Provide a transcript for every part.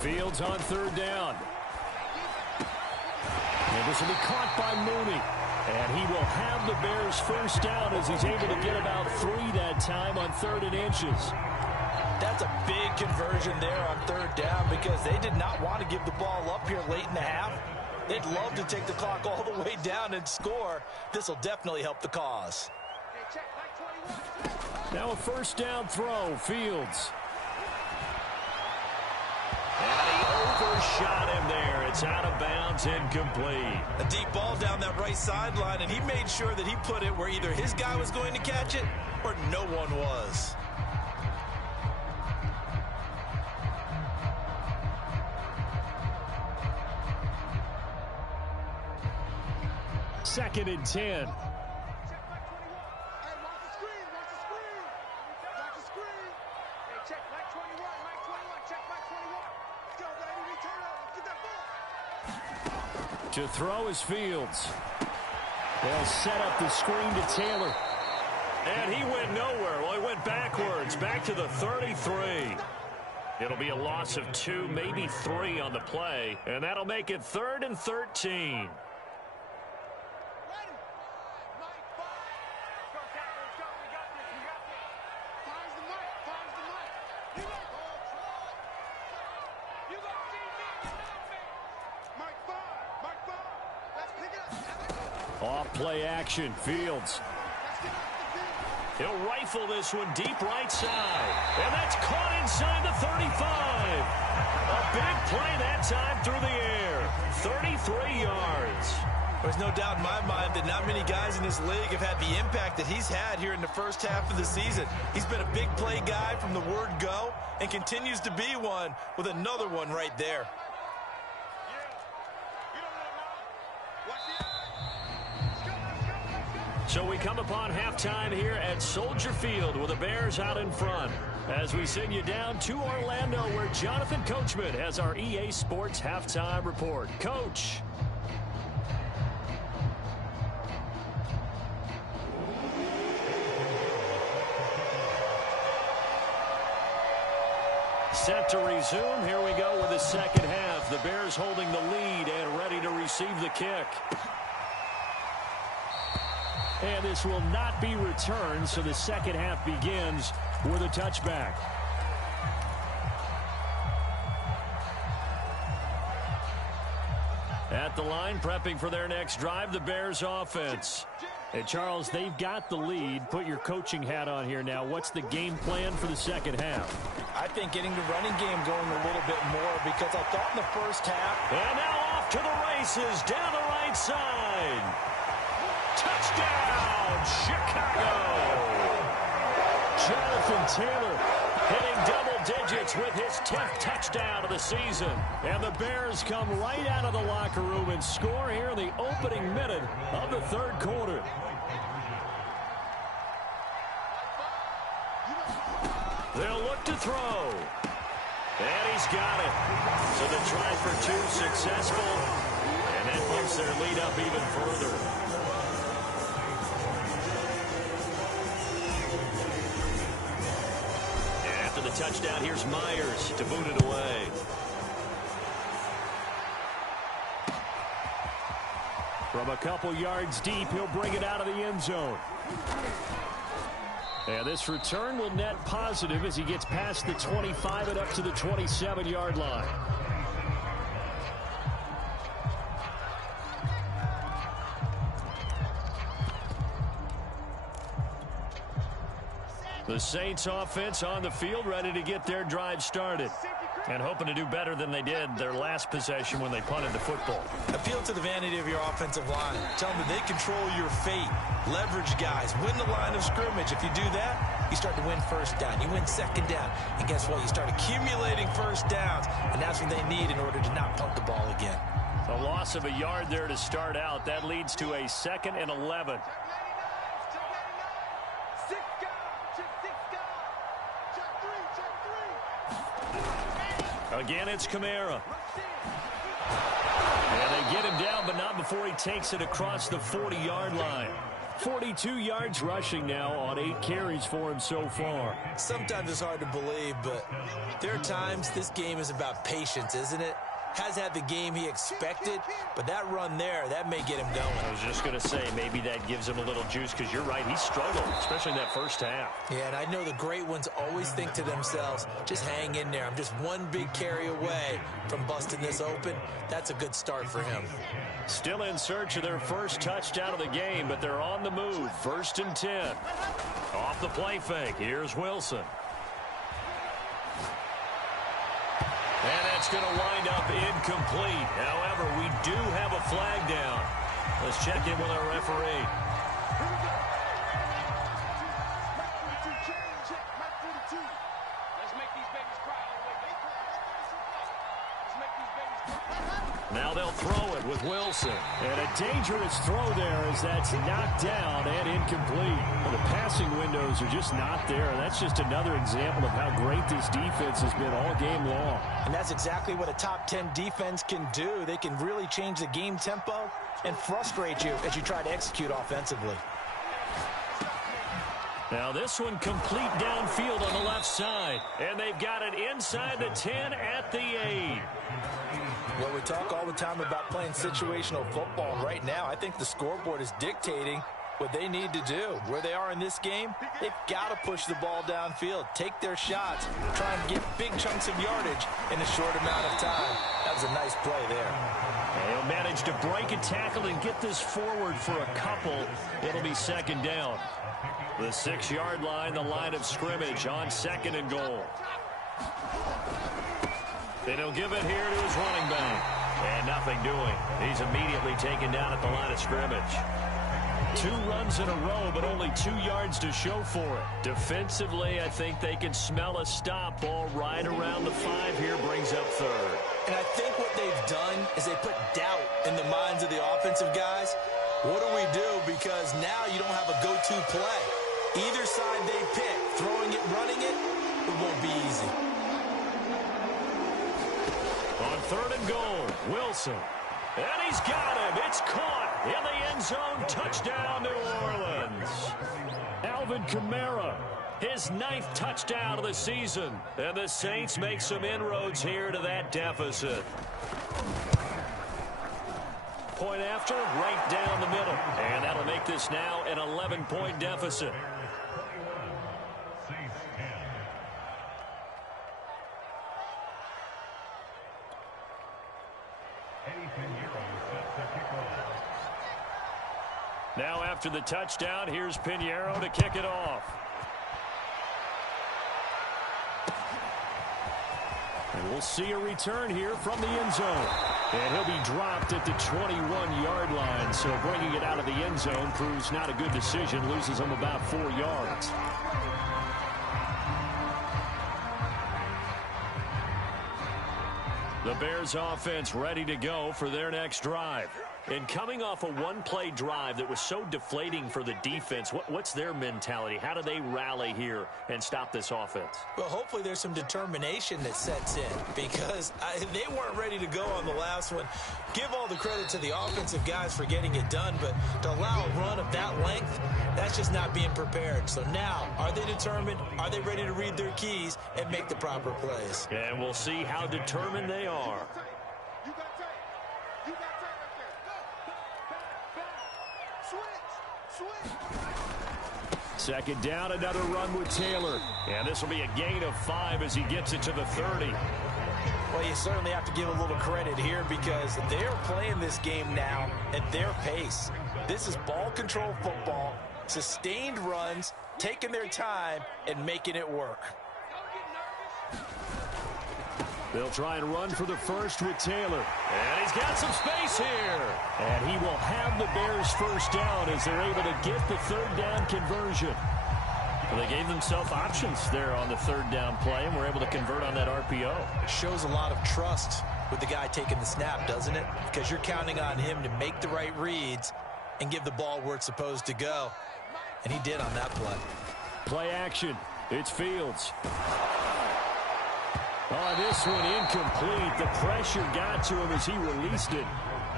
Fields on third down. And this will be caught by Mooney. And he will have the Bears first down as he's able to get about 3 that time on 3rd and inches. That's a big conversion there on 3rd down because they did not want to give the ball up here late in the half. They'd love to take the clock all the way down and score. This will definitely help the cause. Now a first down throw, Fields. And he overshot him there. It's out of bounds, incomplete. A deep ball down that right sideline, and he made sure that he put it where either his guy was going to catch it or no one was. Second and 10. To throw is Fields. They'll set up the screen to Taylor. And he went nowhere. Well, he went backwards, back to the 33. It'll be a loss of 2, maybe 3 on the play. And that'll make it 3rd and 13. Off-play action, Fields. He'll rifle this one deep right side. And that's caught inside the 35. A big play that time through the air. 33 yards. There's no doubt in my mind that not many guys in this league have had the impact that he's had here in the first half of the season. He's been a big play guy from the word go and continues to be one with another one right there. So we come upon halftime here at Soldier Field with the Bears out in front. As we send you down to Orlando where Jonathan Coachman has our EA Sports halftime report. Coach. Set to resume. Here we go with the second half. The Bears holding the lead and ready to receive the kick. And this will not be returned, so the second half begins with a touchback. At the line, prepping for their next drive, the Bears offense. Hey, Charles, they've got the lead. Put your coaching hat on here now. What's the game plan for the second half? I think getting the running game going a little bit more because I thought in the first half. And now off to the races down the right side. Touchdown, Chicago! Jonathan Taylor hitting double digits with his 10th touchdown of the season. And the Bears come right out of the locker room and score here in the opening minute of the third quarter. They'll look to throw. And he's got it. So the try for 2 successful. And that bumps their lead up even further. The touchdown, here's Myers to boot it away. From a couple yards deep, he'll bring it out of the end zone. And this return will net positive as he gets past the 25 and up to the 27-yard line. The Saints offense on the field, ready to get their drive started. And hoping to do better than they did their last possession when they punted the football. Appeal to the vanity of your offensive line. Tell them that they control your fate. Leverage guys. Win the line of scrimmage. If you do that, you start to win first down. You win second down. And guess what? You start accumulating first downs. And that's what they need in order to not punt the ball again. A loss of a yard there to start out. That leads to a 2nd and 11. Again, it's Kamara. And they get him down, but not before he takes it across the 40-yard line. 42 yards rushing now on 8 carries for him so far. Sometimes it's hard to believe, but there are times this game is about patience, isn't it? Has had the game he expected, but that run there, that may get him going. I was just going to say, maybe that gives him a little juice, because you're right, he struggled, especially in that first half. Yeah, and I know the great ones always think to themselves, just hang in there. I'm just one big carry away from busting this open. That's a good start for him. Still in search of their first touchdown of the game, but they're on the move. 1st and 10. Off the play fake, here's Wilson. And that's going to wind up incomplete. However, we do have a flag down. Let's check in with our referee. Now they'll throw it with Wilson. And a dangerous throw there as that's knocked down and incomplete. Well, the passing windows are just not there. That's just another example of how great this defense has been all game long. And that's exactly what a top 10 defense can do. They can really change the game tempo and frustrate you as you try to execute offensively. Now this one complete downfield on the left side. And they've got it inside the 10 at the 8. Well, we talk all the time about playing situational football. Right now, I think the scoreboard is dictating what they need to do. Where they are in this game, they've got to push the ball downfield, take their shots, try and get big chunks of yardage in a short amount of time. That was a nice play there. And he'll manage to break a tackle and get this forward for a couple. It'll be 2nd down. The 6-yard line, the line of scrimmage on 2nd and goal. And he'll give it here to his running back. And nothing doing. He's immediately taken down at the line of scrimmage. 2 runs in a row, but only 2 yards to show for it. Defensively, I think they can smell a stop. Ball right around the 5 here, brings up 3rd. And I think what they've done is they put doubt in the minds of the offensive guys. What do we do? Because now you don't have a go-to play. Either side they pick, throwing it, running it, it won't be easy. On 3rd and goal, Wilson. And he's got him. It's caught in the end zone. Touchdown, New Orleans. Alvin Kamara, his 9th touchdown of the season. And the Saints make some inroads here to that deficit. Point after, right down the middle. And that'll make this now an 11-point deficit. Now after the touchdown, here's Pinheiro to kick it off. And we'll see a return here from the end zone. And he'll be dropped at the 21-yard line. So bringing it out of the end zone proves not a good decision. Loses him about 4 yards. The Bears offense ready to go for their next drive. And coming off a one-play drive that was so deflating for the defense, what's their mentality? How do they rally here and stop this offense? Well, hopefully there's some determination that sets in because they weren't ready to go on the last one. Give all the credit to the offensive guys for getting it done, but to allow a run of that length, that's just not being prepared. So now, are they determined? Are they ready to read their keys and make the proper plays? And we'll see how determined they are. Second down, another run with Taylor. And this will be a gain of 5 as he gets it to the 30. Well, you certainly have to give a little credit here because they're playing this game now at their pace. This is ball control football, sustained runs, taking their time, and making it work. They'll try and run for the first with Taylor. And he's got some space here. And he will have the Bears first down as they're able to get the third down conversion. Well, they gave themselves options there on the third down play and were able to convert on that RPO. It shows a lot of trust with the guy taking the snap, doesn't it? Because you're counting on him to make the right reads and give the ball where it's supposed to go. And he did on that play. Play action. It's Fields. Oh, this one incomplete. The pressure got to him as he released it.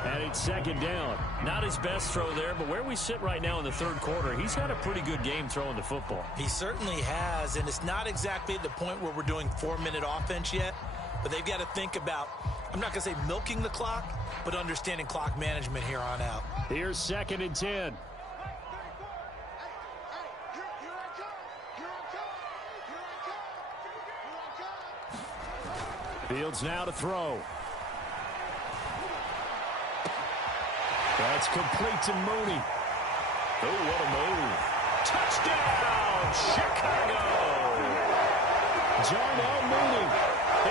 And it's second down. Not his best throw there, but where we sit right now in the third quarter, he's had a pretty good game throwing the football. He certainly has, and it's not exactly at the point where we're doing 4-minute offense yet, but they've got to think about, I'm not going to say milking the clock, but understanding clock management here on out. Here's second and 10. Fields now to throw. That's complete to Mooney. Oh, what a move. Touchdown, Chicago! Jarnell Mooney,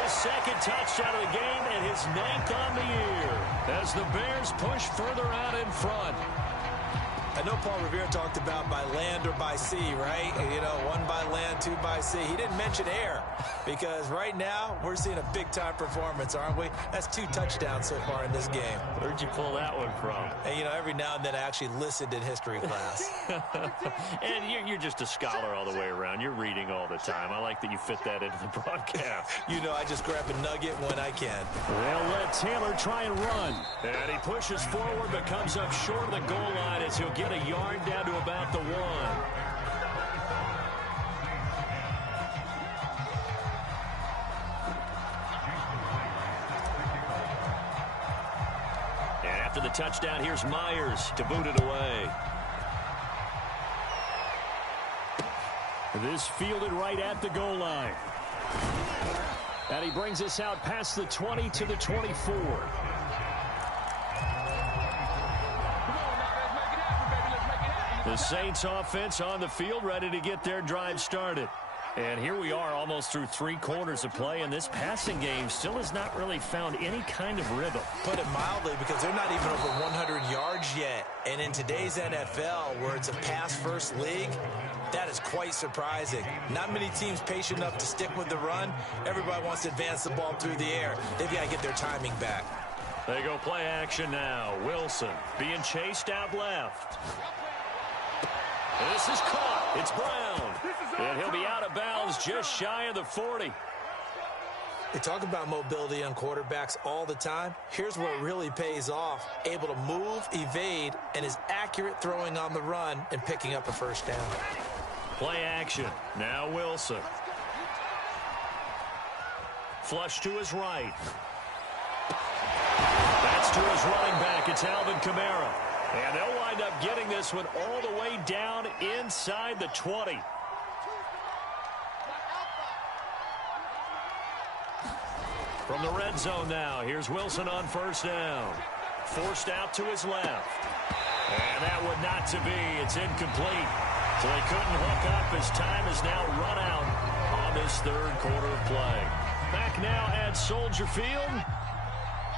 his second touchdown of the game and his 9th on the year as the Bears push further out in front. I know Paul Revere talked about by land or by sea, right? You know, 1 by land, 2 by sea. He didn't mention air because right now we're seeing a big-time performance, aren't we? That's 2 touchdowns so far in this game. Where'd you pull that one from? And, you know, every now and then I actually listened in history class. And you're just a scholar all the way around. You're reading all the time. I like that you fit that into the broadcast. You know, I just grab a nugget when I can. They'll let Taylor try and run. And he pushes forward but comes up short of the goal line as he'll get a yard down to about the 1. And after the touchdown, here's Myers to boot it away. This fielded right at the goal line. And he brings us out past the 20 to the 24. The Saints offense on the field, ready to get their drive started. And here we are almost through 3 quarters of play, and this passing game still has not really found any kind of rhythm. Put it mildly, because they're not even over 100 yards yet. And in today's NFL, where it's a pass-first league, that is quite surprising. Not many teams patient enough to stick with the run. Everybody wants to advance the ball through the air. They've got to get their timing back. They go play action now. Wilson being chased out left. This is caught. It's Brown. And he'll be out of bounds just shy of the 40. They talk about mobility on quarterbacks all the time. Here's where it really pays off. Able to move, evade, and is accurate throwing on the run and picking up a first down. Play action. Now Wilson. Flush to his right. That's to his running back. It's Alvin Kamara. And they'll wind up getting this one all the way down inside the 20. From the red zone now, here's Wilson on first down. Forced out to his left. And that would not to be. It's incomplete. So they couldn't hook up as time is now run out on this third quarter of play. Back now at Soldier Field.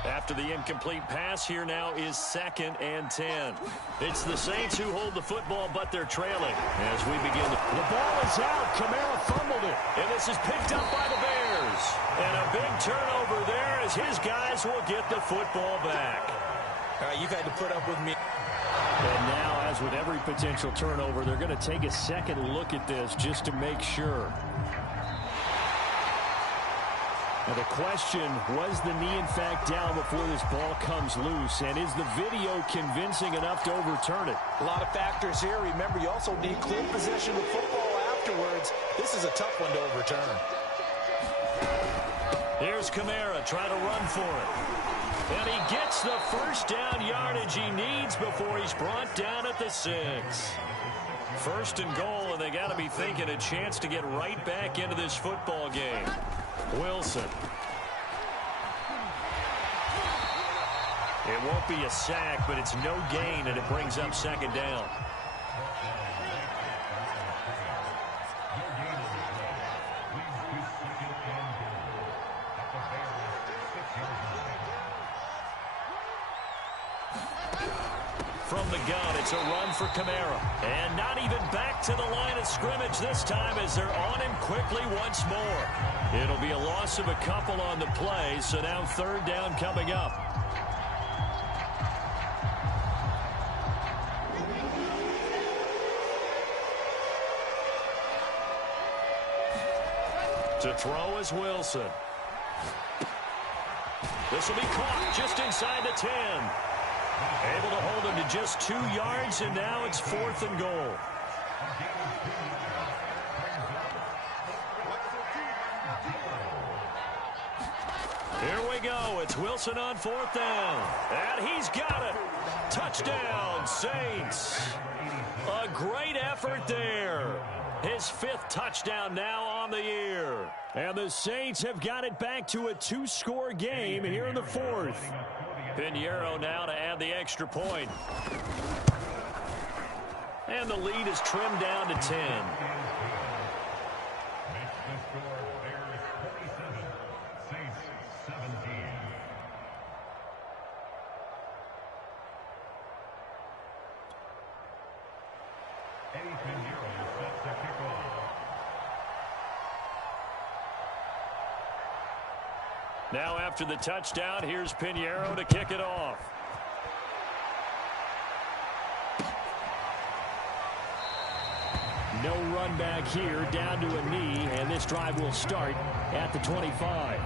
After the incomplete pass, here now is 2nd and 10. It's the Saints who hold the football, but they're trailing as we begin. The ball is out. Kamara fumbled it. And this is picked up by the Bears. And a big turnover there as his guys will get the football back. All right, you got to put up with me. And now, as with every potential turnover, they're going to take a second look at this just to make sure. Now the question, was the knee in fact down before this ball comes loose? And is the video convincing enough to overturn it? A lot of factors here. Remember, you also need clear possession of the football afterwards. This is a tough one to overturn. Here's Kamara trying to run for it. And he gets the first down yardage he needs before he's brought down at the 6. First and goal, and they got to be thinking a chance to get right back into this football game. Wilson. It won't be a sack, but it's no gain, and it brings up 2nd down. From the gun, it's a run for Kamara. And not even back to the line of scrimmage this time as they're on him quickly once more. It'll be a loss of a couple on the play, so now 3rd down coming up. To throw is Wilson. This will be caught just inside the 10. Able to hold him to just 2 yards, and now it's 4th and goal. Here we go. It's Wilson on 4th down. And he's got it. Touchdown, Saints. A great effort there. His 5th touchdown now on the year. And the Saints have got it back to a 2-score game here in the 4th. Pinheiro now to add the extra point. And the lead is trimmed down to 10. Now after the touchdown, here's Pinheiro to kick it off. No run back here, down to a knee, and this drive will start at the 25.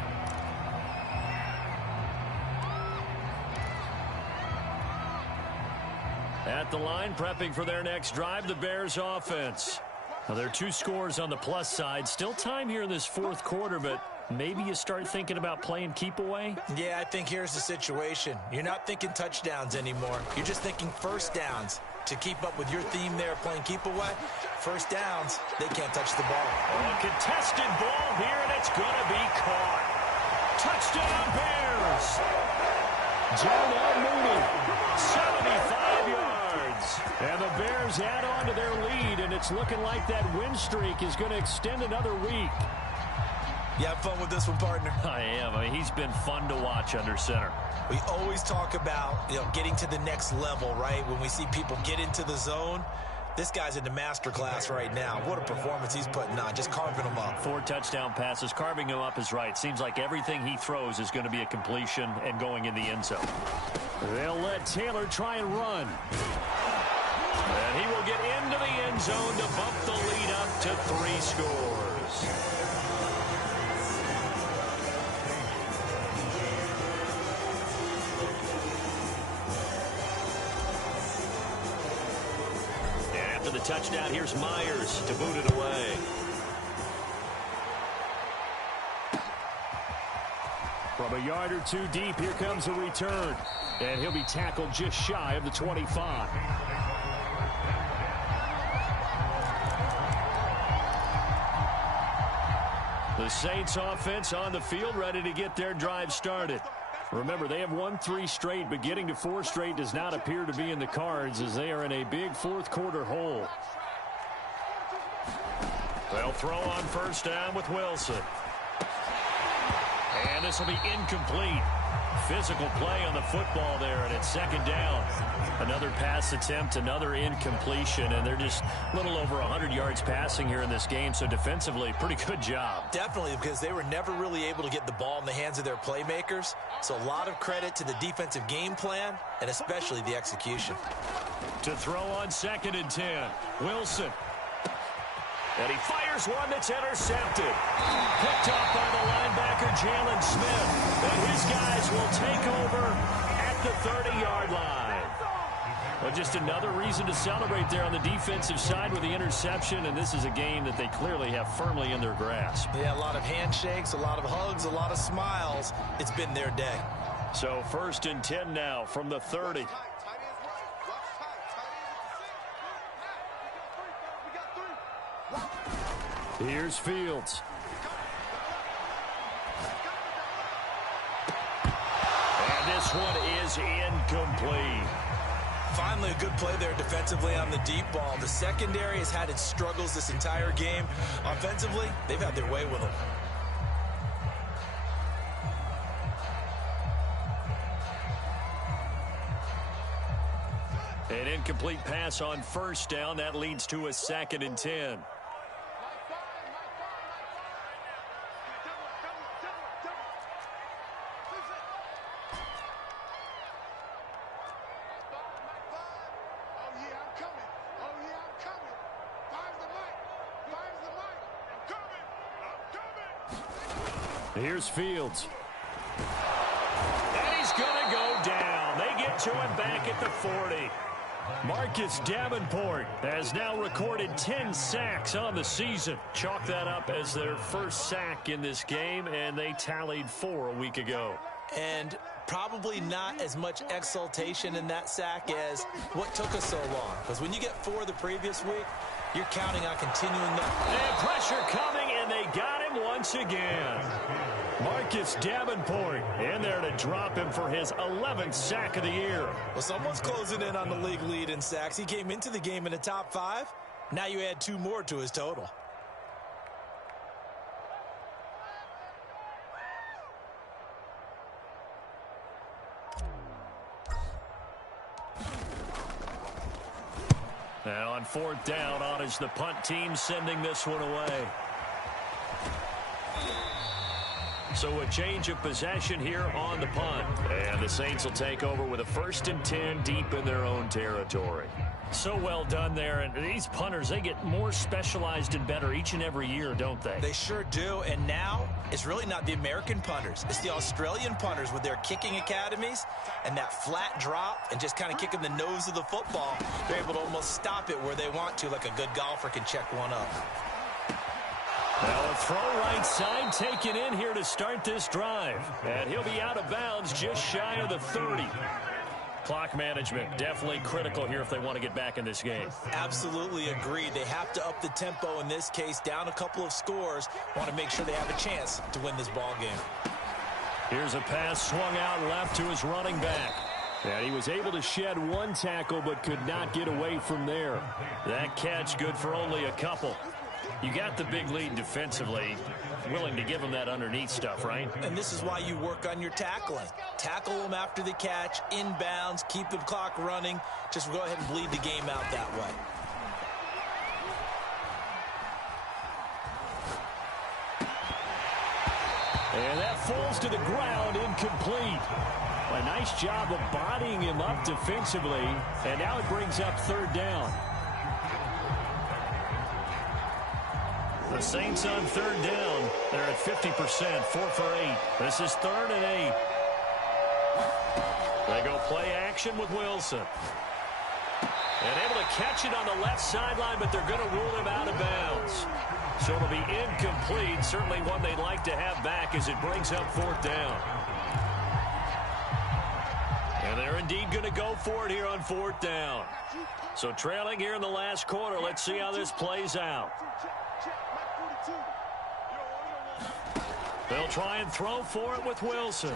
At the line, prepping for their next drive, the Bears offense. Now, there are 2 scores on the plus side. Still time here in this 4th quarter, but maybe you start thinking about playing keep away? Yeah, I think here's the situation. You're not thinking touchdowns anymore. You're just thinking first downs. To keep up with your theme there, playing keep away, first downs, they can't touch the ball. Oh, a contested ball here, and it's going to be caught. Touchdown, Bears. Jonah Mooney, 75 yards. And the Bears add on to their lead, and it's looking like that win streak is going to extend another week. You have fun with this one, partner? I am. I mean, he's been fun to watch under center. We always talk about, getting to the next level, right? When we see people get into the zone, this guy's in the master class right now. What a performance he's putting on, just carving them up. 4 touchdown passes. Carving him up is right. Seems like everything he throws is going to be a completion and going in the end zone. They'll let Taylor try and run. And he will get into the end zone to bump the lead up to 3 scores. The touchdown, here's Myers to boot it away. From a yard or 2 deep, here comes a return. And he'll be tackled just shy of the 25. The Saints offense on the field, ready to get their drive started. Remember, they have won 3 straight, but getting to 4 straight does not appear to be in the cards as they are in a big 4th quarter hole. They'll throw on first down with Wilson. And this will be incomplete. Physical play on the football there, and it's 2nd down. Another pass attempt, another incompletion, and they're just a little over 100 yards passing here in this game, so defensively, pretty good job. Definitely, because they were never really able to get the ball in the hands of their playmakers, so a lot of credit to the defensive game plan, and especially the execution. To throw on 2nd and 10, Wilson. And he fires one that's intercepted. Picked off by the linebacker, Jalen Smith. And his guys will take over at the 30-yard line. Well, just another reason to celebrate there on the defensive side with the interception, and this is a game that they clearly have firmly in their grasp. Yeah, a lot of handshakes, a lot of hugs, a lot of smiles. It's been their day. So 1st and 10 now from the 30. Here's Fields. And this one is incomplete. Finally, a good play there defensively on the deep ball. The secondary has had its struggles this entire game. Offensively, they've had their way with them. An incomplete pass on first down. That leads to a 2nd and 10. Here's Fields. And he's going to go down. They get it to him back at the 40. Marcus Davenport has now recorded 10 sacks on the season. Chalk that up as their first sack in this game, and they tallied 4 a week ago. And probably not as much exultation in that sack as what took us so long. Because when you get 4 the previous week, you're counting on continuing that. And pressure coming, and they got him once again. Marcus Davenport in there to drop him for his 11th sack of the year. Well, someone's closing in on the league lead in sacks. He came into the game in the top 5. Now you add 2 more to his total. Now on 4th down, on is the punt team sending this one away. So a change of possession here on the punt. And the Saints will take over with a 1st and 10 deep in their own territory. So well done there. And these punters, they get more specialized and better each and every year, don't they? They sure do. And now it's really not the American punters. It's the Australian punters with their kicking academies and that flat drop and just kind of kicking the nose of the football. They're able to almost stop it where they want to, like a good golfer can check one up. Now a throw right side taken in here to start this drive. And he'll be out of bounds just shy of the 30. Clock management definitely critical here if they want to get back in this game. Absolutely agreed. They have to up the tempo in this case, down a couple of scores. Want to make sure they have a chance to win this ball game. Here's a pass swung out left to his running back. And he was able to shed 1 tackle but could not get away from there. That catch good for only a couple. You got the big lead defensively, willing to give them that underneath stuff, right? And this is why you work on your tackling. Tackle them after the catch, inbounds, keep the clock running. Just go ahead and bleed the game out that way. And that falls to the ground, incomplete. A nice job of bodying him up defensively, and now it brings up 3rd down. The Saints on 3rd down. They're at 50%, 4 for 8. This is 3rd and 8. They go play action with Wilson. And able to catch it on the left sideline, but they're going to rule him out of bounds. So it'll be incomplete. Certainly one they'd like to have back as it brings up 4th down. And they're indeed going to go for it here on 4th down. So trailing here in the last quarter. Let's see how this plays out. They'll try and throw for it with Wilson.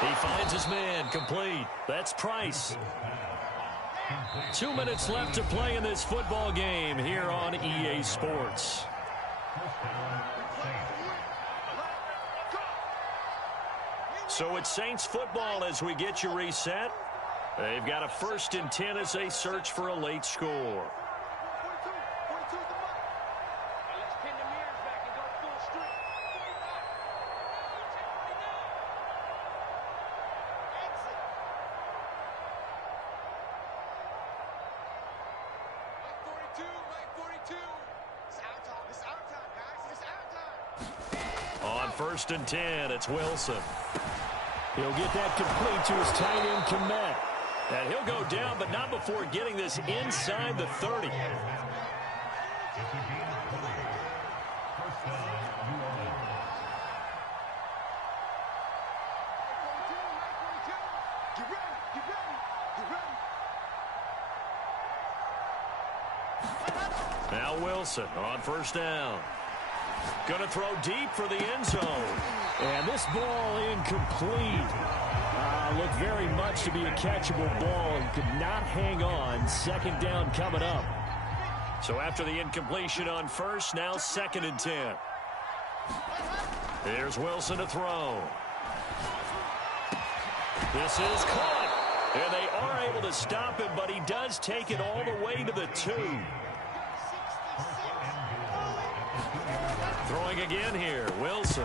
He finds his man, complete. That's Price. 2 minutes left to play in this football game here on EA Sports. So it's Saints football as we get you reset. They've got a 1st and 10 as they search for a late score. On 1st and 10, it's Wilson. He'll get that complete to his tight end, Komet. And he'll go down, but not before getting this inside the 30. Now Wilson on 1st down. Going to throw deep for the end zone. And this ball incomplete. Looked very much to be a catchable ball and could not hang on. 2nd down coming up. So after the incompletion on 1st, now 2nd and 10. Here's Wilson to throw. This is caught. And they are able to stop him, but he does take it all the way to the 2. Throwing again here, Wilson.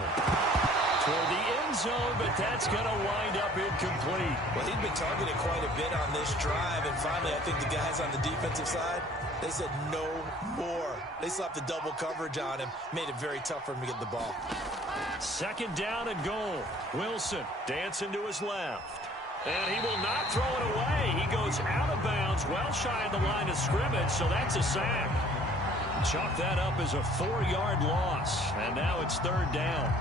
Toward the end zone, but that's going to wind up incomplete. Well, he'd been targeted quite a bit on this drive, and finally I think the guys on the defensive side, they said no more. They slapped the double coverage on him, made it very tough for him to get the ball. Second down and goal. Wilson dancing to his left. And he will not throw it away. He goes out of bounds, well shy of the line of scrimmage, so that's a sack. Chalk that up as a 4-yard loss. And now it's third down.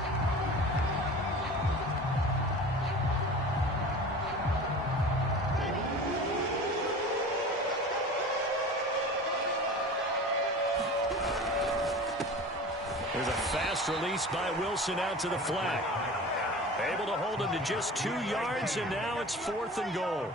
There's a fast release by Wilson out to the flat. Able to hold him to just 2 yards, and now it's 4th and goal.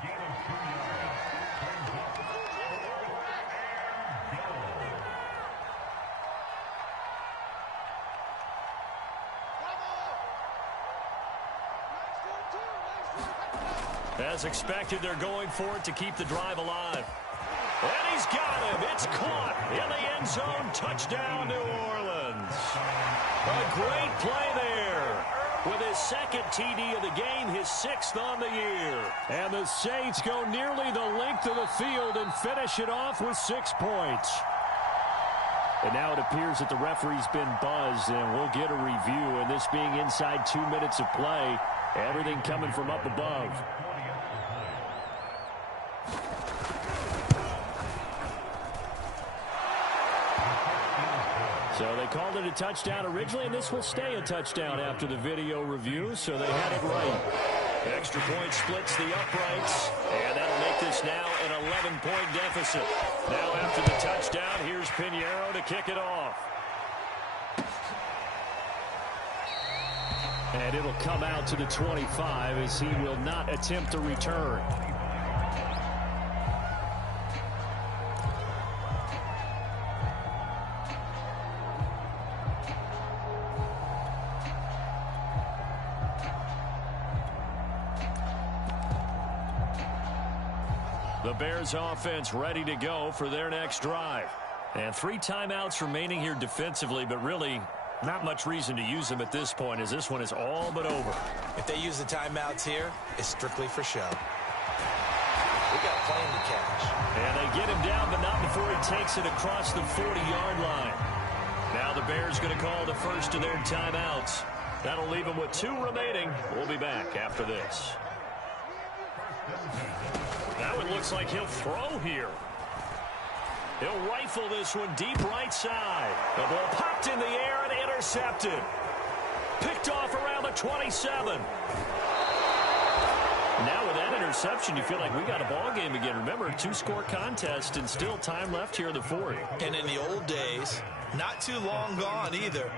As expected, they're going for it to keep the drive alive. And he's got him. It's caught in the end zone. Touchdown, New Orleans. A great play there. With his second TD of the game, his 6th on the year. And the Saints go nearly the length of the field and finish it off with 6 points. And now it appears that the referee's been buzzed, and we'll get a review. And this being inside 2 minutes of play, everything coming from up above. So they called it a touchdown originally, and this will stay a touchdown after the video review, so they had it right. Extra point splits the uprights, and that'll make this now an 11-point deficit. Now after the touchdown, here's Pinheiro to kick it off. And it'll come out to the 25 as he will not attempt a return. The Bears offense ready to go for their next drive. And 3 timeouts remaining here defensively, but really not much reason to use them at this point, as this one is all but over. If they use the timeouts here, it's strictly for show. We got a plane to catch. And they get him down, but not before he takes it across the 40-yard line. Now the Bears going to call the first of their timeouts. That'll leave them with 2 remaining. We'll be back after this. That one looks like he'll throw here. He'll rifle this one deep right side. The ball popped in the air and intercepted. Picked off around the 27. Now with that interception, you feel like we got a ball game again. Remember, 2-score contest and still time left here in the 4th. And in the old days, not too long gone either.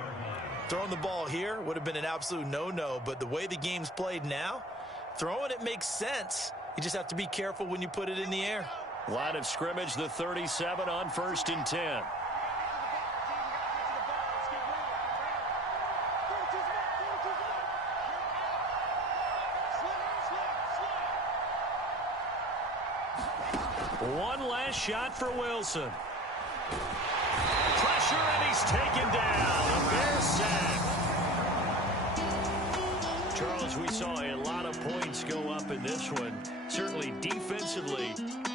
Throwing the ball here would have been an absolute no-no, but the way the game's played now, throwing it makes sense. You just have to be careful when you put it in the air. Line of scrimmage, the 37 on 1st and 10. One last shot for Wilson. Pressure, and he's taken down. A Bear sack. Charles, we saw a lot of points go up in this one. Certainly defensively,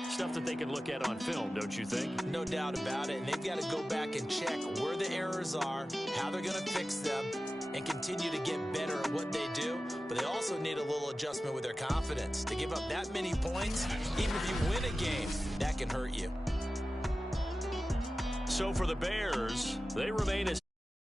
stuff that they can look at on film, don't you think? No doubt about it. And they've got to go back and check where the errors are, how they're going to fix them, and continue to get better at what they do. But they also need a little adjustment with their confidence. To give up that many points, even if you win a game, that can hurt you. So for the Bears, they remain as